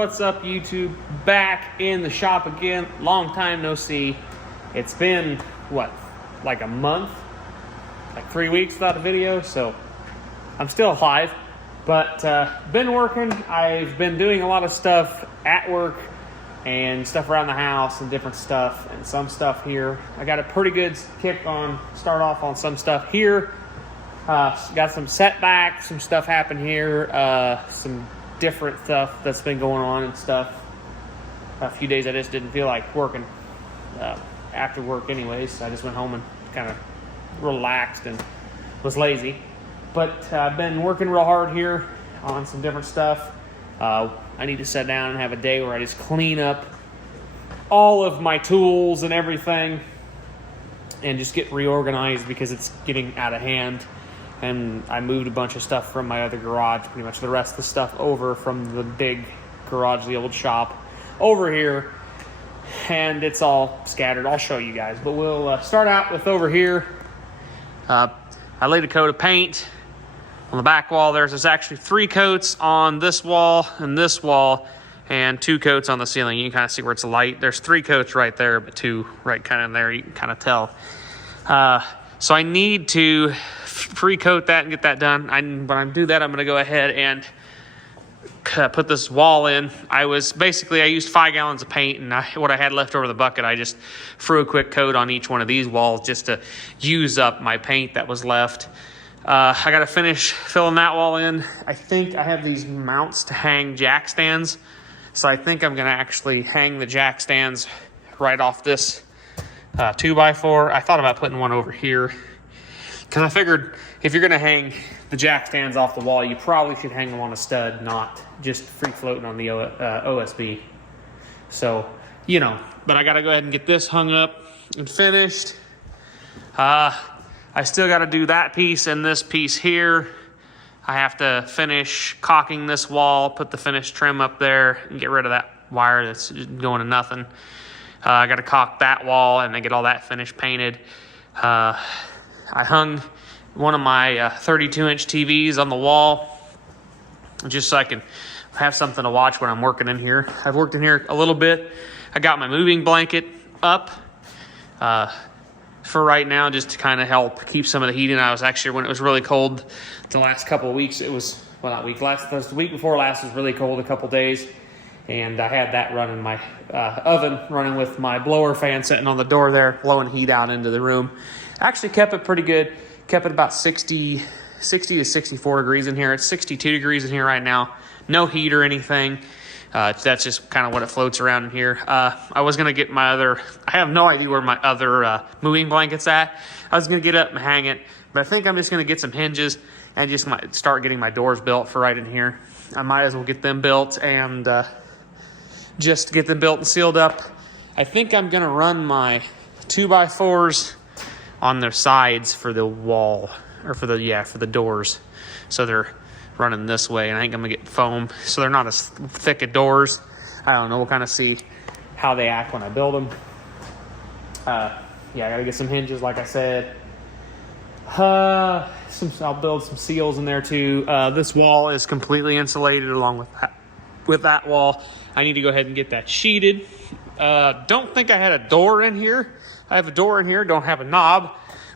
What's up, YouTube? Back in the shop again. Long time no see. It's been, what, like a month? Like 3 weeks without a video, so I'm still alive. But been working. I've been doing a lot of stuff at work and stuff around the house and different stuff and some stuff here. I got a pretty good start off on some stuff here. Got some setbacks, some stuff happened here, some different stuff that's been going on and stuff. A few days I just didn't feel like working after work anyways, so I just went home and kind of relaxed and was lazy. But I've been working real hard here on some different stuff. I need to sit down and have a day where I just clean up all of my tools and everything and just get reorganized because it's getting out of hand. And I moved a bunch of stuff from my other garage, pretty much the rest of the stuff over from the big garage, the old shop, over here. And it's all scattered. I'll show you guys. But we'll start out with over here. I laid a coat of paint on the back wall. There's actually 3 coats on this wall and 2 coats on the ceiling. You can kind of see where it's light. There's 3 coats right there, but 2 right kind of in there. You can kind of tell. So I need to pre-coat that and get that done. When I do that, I'm going to go ahead and put this wall in. I used 5 gallons of paint, and what I had left over the bucket, I just threw a quick coat on each one of these walls just to use up my paint that was left. I got to finish filling that wall in. I think I have these mounts to hang jack stands, so I think I'm going to actually hang the jack stands right off this 2x4. I thought about putting one over here because I figured if you're going to hang the jack stands off the wall, you probably should hang them on a stud, not just free floating on the OSB. So, but I got to go ahead and get this hung up and finished. I still got to do that piece and this piece here. I have to finish caulking this wall, put the finished trim up there, and get rid of that wire that's going to nothing. I got to caulk that wall and then get all that finished painted. I hung one of my 32-inch TVs on the wall just so I can have something to watch when I'm working in here. I've worked in here a little bit. I got my moving blanket up for right now just to kind of help keep some of the heat in. I was actually, when it was really cold the last couple of weeks, it was, well, not week, the week before last was really cold a couple days. And I had that running, my oven running with my blower fan sitting on the door there, blowing heat out into the room. Actually kept it pretty good. Kept it about 60 to 64 degrees in here. It's 62 degrees in here right now. No heat or anything. That's just kind of what it floats around in here. I was going to get I have no idea where my other moving blanket's at. I was going to get up and hang it, but I think I'm just going to get some hinges and just start getting my doors built for right in here. I might as well get them built and just get them built and sealed up. I think I'm going to run my 2x4s on their sides for the wall, or for the doors. So they're running this way, and I think I'm gonna get foam so they're not as thick as doors. I don't know, we'll kind of see how they act when I build them. I gotta get some hinges like I said. I'll build some seals in there too. This wall is completely insulated along with that wall. I need to go ahead and get that sheeted. Don't think I had a door in here. I have a door in here, don't have a knob,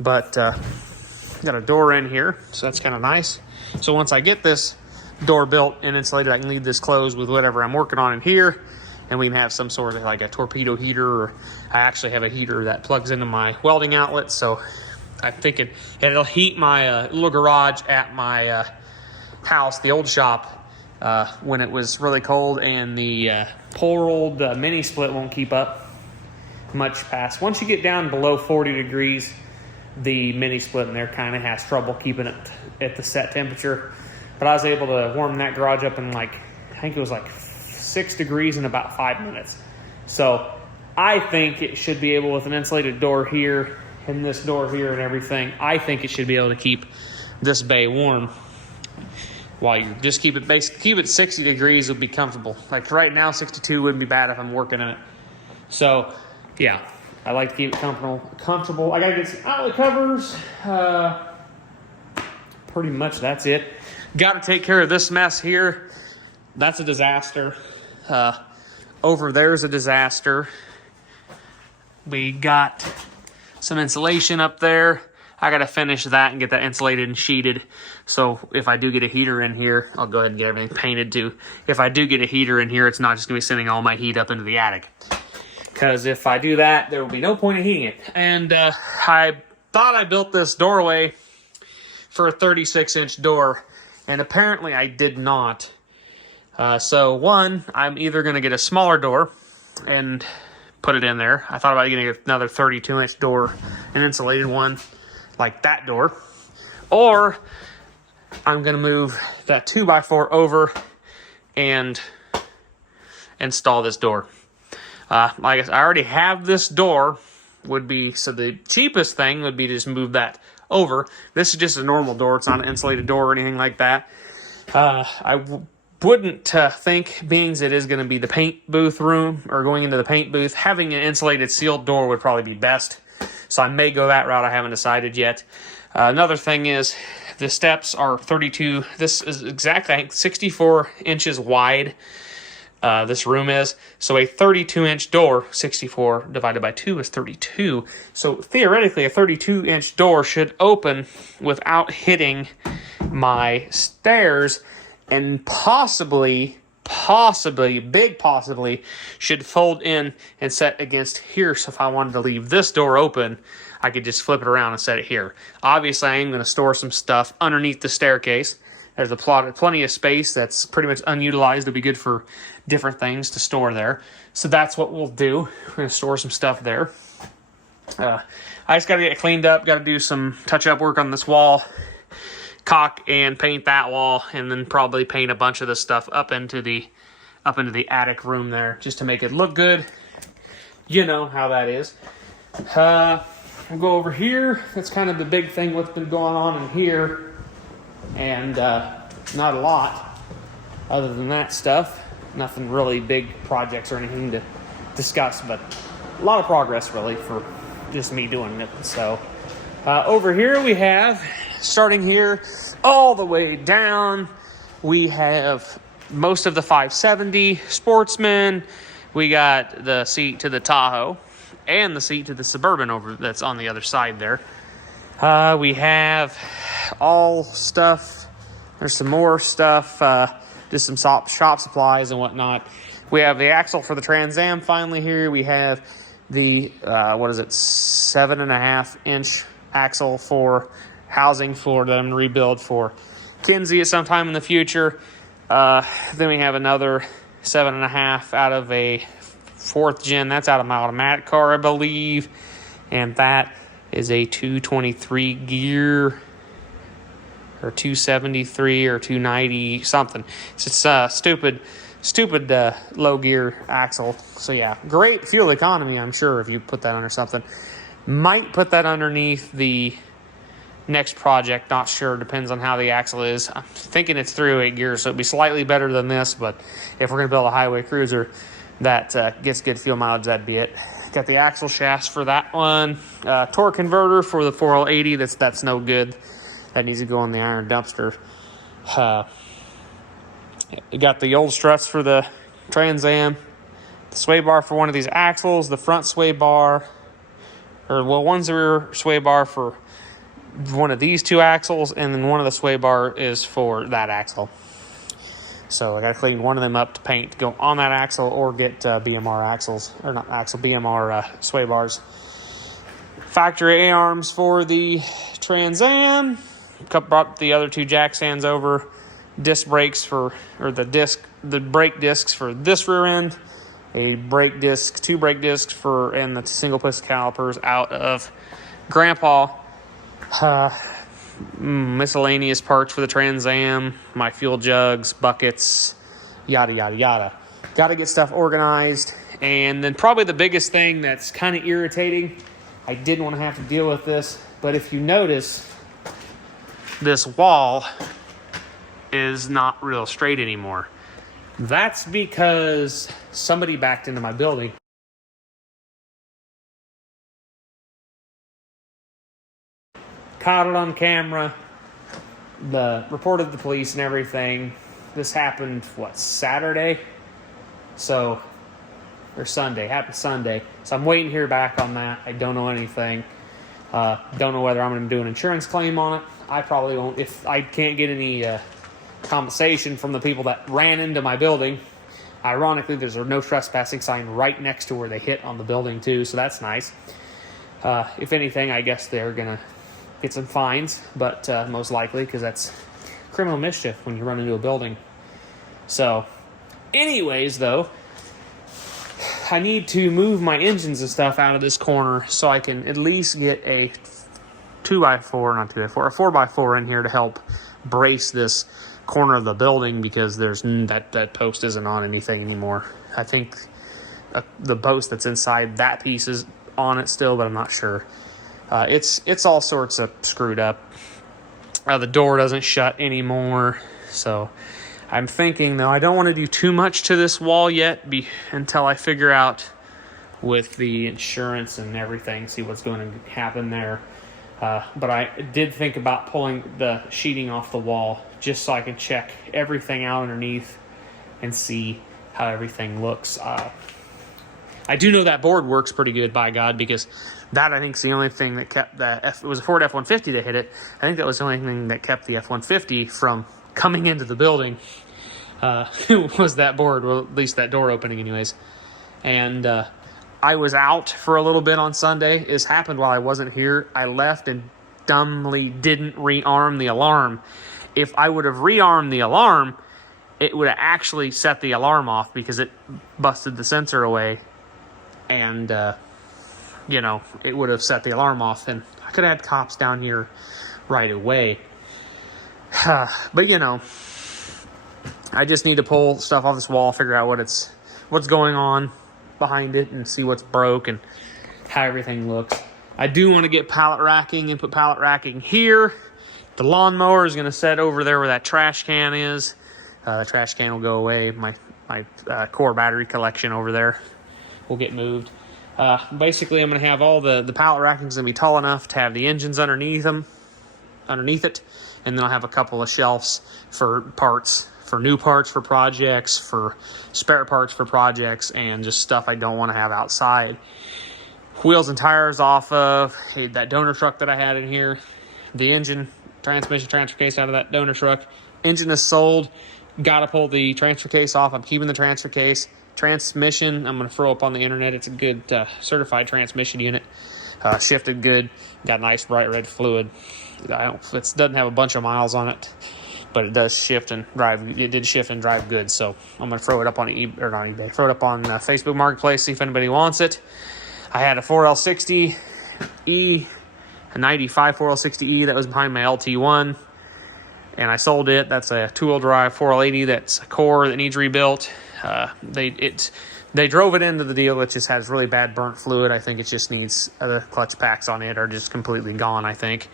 but got a door in here, so that's kind of nice. So once I get this door built and insulated, I can leave this closed with whatever I'm working on in here, and we can have some sort of like a torpedo heater, or I actually have a heater that plugs into my welding outlet, so I'm thinking it'll heat my little garage at my house, the old shop, when it was really cold, and the pole-rolled mini split won't keep up much past. Once you get down below 40 degrees, the mini split in there kind of has trouble keeping it at the set temperature. But I was able to warm that garage up in I think it was 6 degrees in about 5 minutes. So I think it should be able, with an insulated door here and this door here and everything, I think it should be able to keep this bay warm. While you just keep it 60 degrees would be comfortable. Like right now, 62 wouldn't be bad if I'm working in it. So yeah, I like to keep it comfortable. I gotta get some outlet covers. Pretty much that's it. Got to take care of this mess here. That's a disaster. Over there's a disaster. We got some insulation up there. I got to finish that and get that insulated and sheeted. So if I do get a heater in here, I'll go ahead and get everything painted too. If I do get a heater in here, it's not just going to be sending all my heat up into the attic. Because if I do that, there will be no point in heating it. And I thought I built this doorway for a 36-inch door, and apparently I did not. So one, I'm either going to get a smaller door and put it in there. I thought about getting another 32-inch door, an insulated one like that door. Or I'm going to move that 2x4 over and install this door. Like I said, I already have this door. So the cheapest thing would be to just move that over. This is just a normal door. It's not an insulated door or anything like that. I wouldn't think, being it is going to be the paint booth room, or going into the paint booth, having an insulated sealed door would probably be best. So I may go that route. I haven't decided yet. Another thing is the steps are 32. This is exactly, I think, 64 inches wide. This room is. So a 32-inch door, 64 divided by 2 is 32. So theoretically, a 32-inch door should open without hitting my stairs, and possibly, big possibly, should fold in and set against here. So if I wanted to leave this door open, I could just flip it around and set it here. Obviously, I am going to store some stuff underneath the staircase. There's plenty of space that's pretty much unutilized. It'll be good for different things to store there. So that's what we'll do. We're going to store some stuff there. I just got to get it cleaned up. Got to do some touch-up work on this wall. Caulk and paint that wall. And then probably paint a bunch of this stuff up into the attic room there, just to make it look good. You know how that is. We'll go over here. That's kind of the big thing, what's been going on in here. And not a lot other than that stuff. Nothing really big projects or anything to discuss, but a lot of progress really for just me doing it. So over here we have, starting here all the way down, we have most of the 570 Sportsman. We got the seat to the Tahoe and the seat to the Suburban over that's on the other side there. We have all stuff. There's some more stuff, just some shop supplies and whatnot. We have the axle for the Trans Am finally here. We have the 7.5-inch axle for housing for them to rebuild for Kinsey at some time in the future. Then we have another 7.5 out of a 4th gen. That's out of my automatic car, I believe, and that is a 223 gear, or 273 or 290 something. It's a stupid low gear axle. So yeah, great fuel economy, I'm sure, if you put that under something. Might put that underneath the next project, not sure, depends on how the axle is. I'm thinking it's 308 gears, so it'd be slightly better than this, but if we're gonna build a highway cruiser that gets good fuel mileage, that'd be it. Got the axle shafts for that one. Torque converter for the 4L80. That's no good. That needs to go in the iron dumpster. You got the old struts for the Trans Am. The sway bar for one of these axles. The front sway bar, one's the rear sway bar for one of these two axles, and then one of the sway bar is for that axle. So I got to clean one of them up to paint to go on that axle, or get BMR axles, or not axle, BMR sway bars. Factory A-arms for the Trans Am. Brought the other two jack stands over. Disc brakes the brake discs for this rear end. Two brake discs and the single piston calipers out of Grandpa. Miscellaneous parts for the Trans Am, my fuel jugs, buckets, yada yada yada. Got to get stuff organized. And then probably the biggest thing that's kind of irritating, I didn't want to have to deal with this, but if you notice, this wall is not real straight anymore. That's because somebody backed into my building. Caught it on camera, reported the police and everything. This happened, Saturday? So, or Sunday. Happy Sunday. So I'm waiting to hear back on that. I don't know anything. Don't know whether I'm going to do an insurance claim on it. I probably won't. If I can't get any compensation from the people that ran into my building. Ironically, there's a no trespassing sign right next to where they hit on the building too, so that's nice. If anything, I guess they're going to get some fines, but most likely, because that's criminal mischief when you run into a building. So, anyways, though, I need to move my engines and stuff out of this corner so I can at least get a 2x4, not 2x4, a 4x4 in here to help brace this corner of the building, because there's that post isn't on anything anymore. I think the post that's inside that piece is on it still, but I'm not sure. It's all sorts of screwed up. The door doesn't shut anymore, so I'm thinking, though, I don't want to do too much to this wall yet until I figure out with the insurance and everything, see what's going to happen there. But I did think about pulling the sheeting off the wall just so I can check everything out underneath and see how everything looks. I do know that board works pretty good, by God, because that, I think, is the only thing that kept it was a Ford F-150 that hit it. I think that was the only thing that kept the F-150 from coming into the building. Was that board, well, at least that door opening anyways. And I was out for a little bit on Sunday. This happened while I wasn't here. I left and dumbly didn't rearm the alarm. If I would have rearmed the alarm, it would have actually set the alarm off, because it busted the sensor away. And, it would have set the alarm off, and I could have had cops down here right away. But, I just need to pull stuff off this wall, figure out what's going on behind it, and see what's broke and how everything looks. I do want to get pallet racking and put pallet racking here. The lawnmower is going to set over there where that trash can is. The trash can will go away. My core battery collection over there will get moved. Basically, I'm going to have all the pallet racking is going to be tall enough to have the engines underneath it, and then I'll have a couple of shelves for parts, for new parts for projects, for spare parts for projects, and just stuff I don't want to have outside. Wheels and tires off of that donor truck that I had in here. The engine, transmission, transfer case out of that donor truck. Engine is sold. Got to pull the transfer case off. I'm keeping the transfer case. Transmission, I'm going to throw up on the internet. It's a good certified transmission unit. Shifted good. Got nice bright red fluid. It doesn't have a bunch of miles on it, but it does shift and drive. It did shift and drive good. So I'm going to throw it up on eBay. Throw it up on Facebook Marketplace, see if anybody wants it. I had a 4L60E, a 95 4L60E that was behind my LT1, and I sold it. That's a two-wheel drive 4L80 that's a core that needs rebuilt. They drove it into the deal. It just has really bad burnt fluid. I think it just needs the clutch packs on it are just completely gone, I think.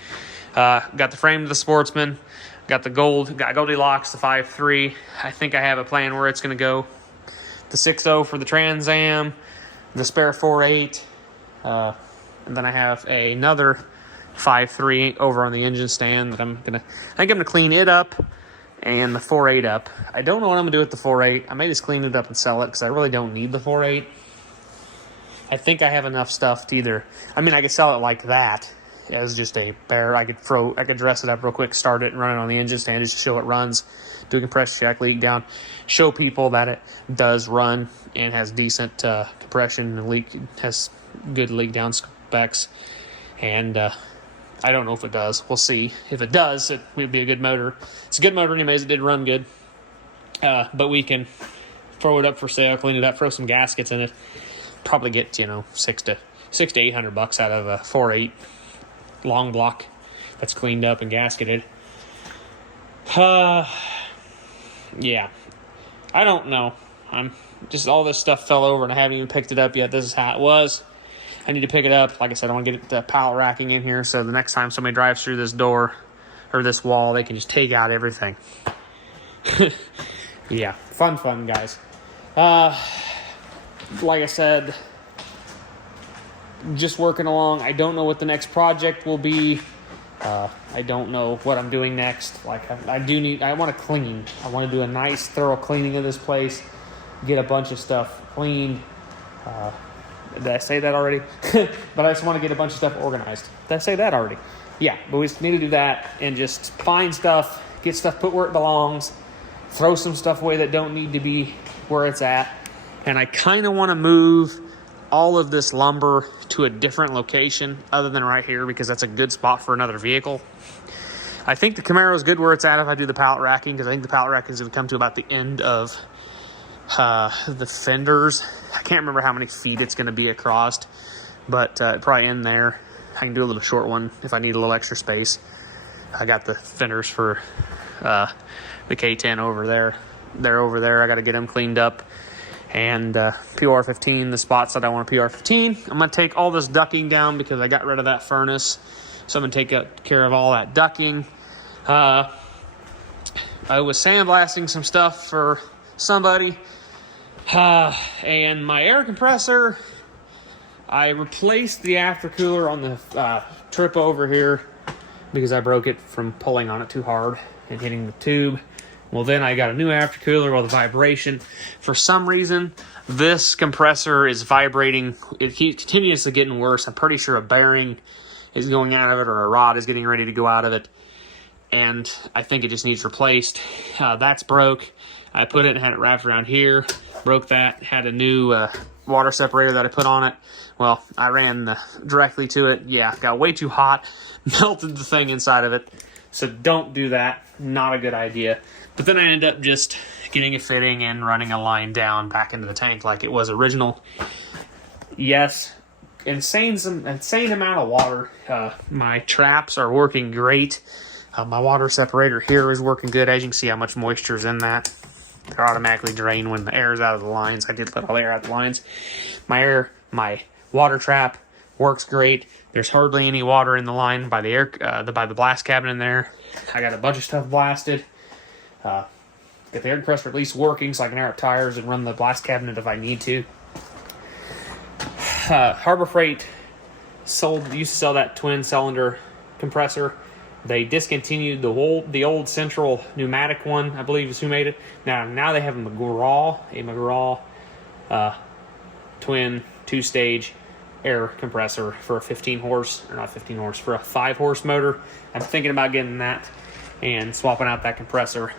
Got the frame to the Sportsman. Got Goldilocks, the 5.3. I think I have a plan where it's going to go. The 6.0 for the Trans Am. The spare 4.8. And then I have another 5.3 over on the engine stand that I think I'm gonna clean it up, and the 4.8 up. I don't know what I'm gonna do with the 4.8. I may just clean it up and sell it, because I really don't need the 4.8. I think I have enough stuff to I could sell it like that as just a bare. I could dress it up real quick, start it, and run it on the engine stand just to show it runs. Do a compression check, leak down, show people that it does run and has decent compression and has good leak down specs. And I don't know if it does. We'll see. If it does, it would be a good motor. It's a good motor anyways. It did run good. But we can throw it up for sale, clean it up, throw some gaskets in it. Probably get, $600 to $800 out of a 4.8 long block that's cleaned up and gasketed. Yeah. I don't know. All this stuff fell over and I haven't even picked it up yet. This is how it was. I need to pick it up. Like I said, I want to get the pallet racking in here, so the next time somebody drives through this door or this wall, they can just take out everything. Yeah, fun, guys. Like I said, just working along. I don't know what the next project will be. I don't know what I'm doing next. I want to clean. I want to do a nice, thorough cleaning of this place. get a bunch of stuff cleaned. Did I say that already? But I just want to get a bunch of stuff organized. Did I say that already? Yeah, but we just need to do that and just find stuff, get stuff put where it belongs, throw some stuff away that don't need to be where it's at. And I kind of want to move all of this lumber to a different location other than right here, because that's a good spot for another vehicle. I think the Camaro is good where it's at if I do the pallet racking, because I think the pallet racking is going to come to about the end of the fenders. I can't remember how many feet it's going to be across, but probably end there. I can do a little short one if I need a little extra space. I got the fenders for the K10 over there. They're over there. I got to get them cleaned up. And PR15, the spots that I want to PR15. I'm going to take all this ducking down because I got rid of that furnace. So I'm going to take care of all that ducking. I was sandblasting some stuff for somebody. And my air compressor, I replaced the aftercooler on the trip over here because I broke it from pulling on it too hard and hitting the tube. Well, then I got a new aftercooler with vibration. For some reason, this compressor is vibrating. It keeps continuously getting worse. I'm pretty sure a bearing is going out of it or a rod is getting ready to go out of it. And I think it just needs replaced. That's broke. I put it and had it wrapped around here. Broke that. Had a new water separator that I put on it. Well, I ran directly to it. Yeah, got way too hot. Melted the thing inside of it. So don't do that. Not a good idea. But then I ended up just getting a fitting and running a line down back into the tank like it was original. Yes, insane amount of water. My traps are working great. My water separator here is working good. As you can see how much moisture is in that. They're automatically drained when the air is out of the lines. I did let all the air out of the lines. My water trap works great. There's hardly any water in the line by the blast cabinet in there. I got a bunch of stuff blasted. Get the air compressor at least working so I can air up tires and run the blast cabinet if I need to. Harbor Freight used to sell that twin cylinder compressor. They discontinued the old central pneumatic one, I believe is who made it. Now they have a McGraw twin 2-stage air compressor for a 5 horse motor. I'm thinking about getting that and swapping out that compressor,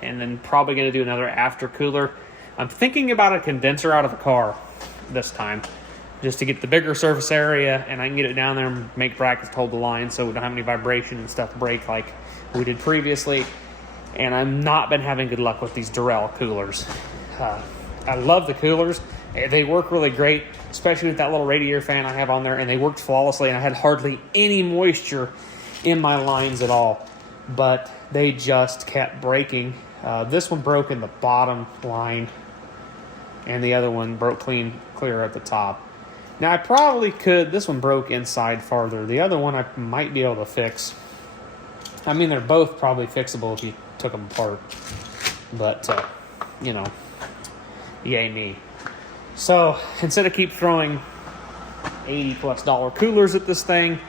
and then probably going to do another aftercooler. I'm thinking about a condenser out of the car this time, just to get the bigger surface area, and I can get it down there and make brackets to hold the line so we don't have any vibration and stuff break like we did previously. And I've not been having good luck with these Durrell coolers. I love the coolers. They work really great, especially with that little radiator fan I have on there, and they worked flawlessly, and I had hardly any moisture in my lines at all. But they just kept breaking. This one broke in the bottom line, and the other one broke clear at the top. Now, I probably could. This one broke inside farther. The other one I might be able to fix. I mean, they're both probably fixable if you took them apart. But, yay me. So, instead of keep throwing $80+ coolers at this thing,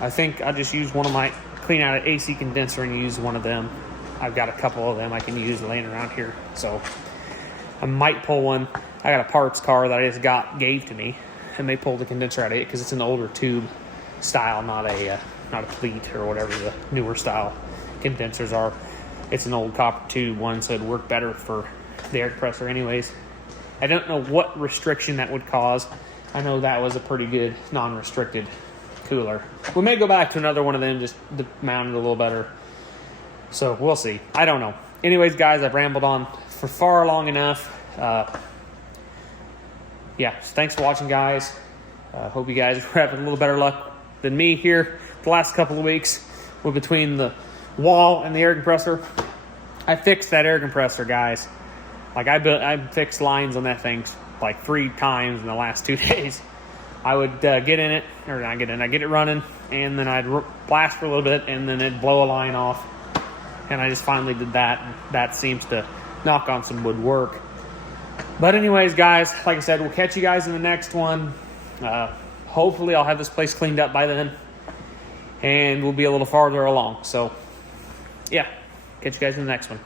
I think I'll just use one of my, clean out an AC condenser and use one of them. I've got a couple of them I can use laying around here. So, I might pull one. I got a parts car that I just gave to me. And they pulled the condenser out of it because it's an older tube style, not a pleat or whatever the newer style condensers are. It's an old copper tube one, so it'd work better for the air compressor anyways. I don't know what restriction that would cause. I know that was a pretty good non-restricted cooler. We may go back to another one of them just to mount it a little better. So we'll see. I don't know. Anyways, guys, I've rambled on for far long enough. Yeah, so thanks for watching, guys. Hope you guys are having a little better luck than me here the last couple of weeks with between the wall and the air compressor. I fixed that air compressor, guys. Like I fixed lines on that thing like 3 times in the last 2 days. I would get it running, and then I'd blast for a little bit, and then it'd blow a line off. And I just finally did that, and that seems to knock on some wood work. But anyways, guys, like I said, we'll catch you guys in the next one. Hopefully I'll have this place cleaned up by then, and we'll be a little farther along. So, yeah, catch you guys in the next one.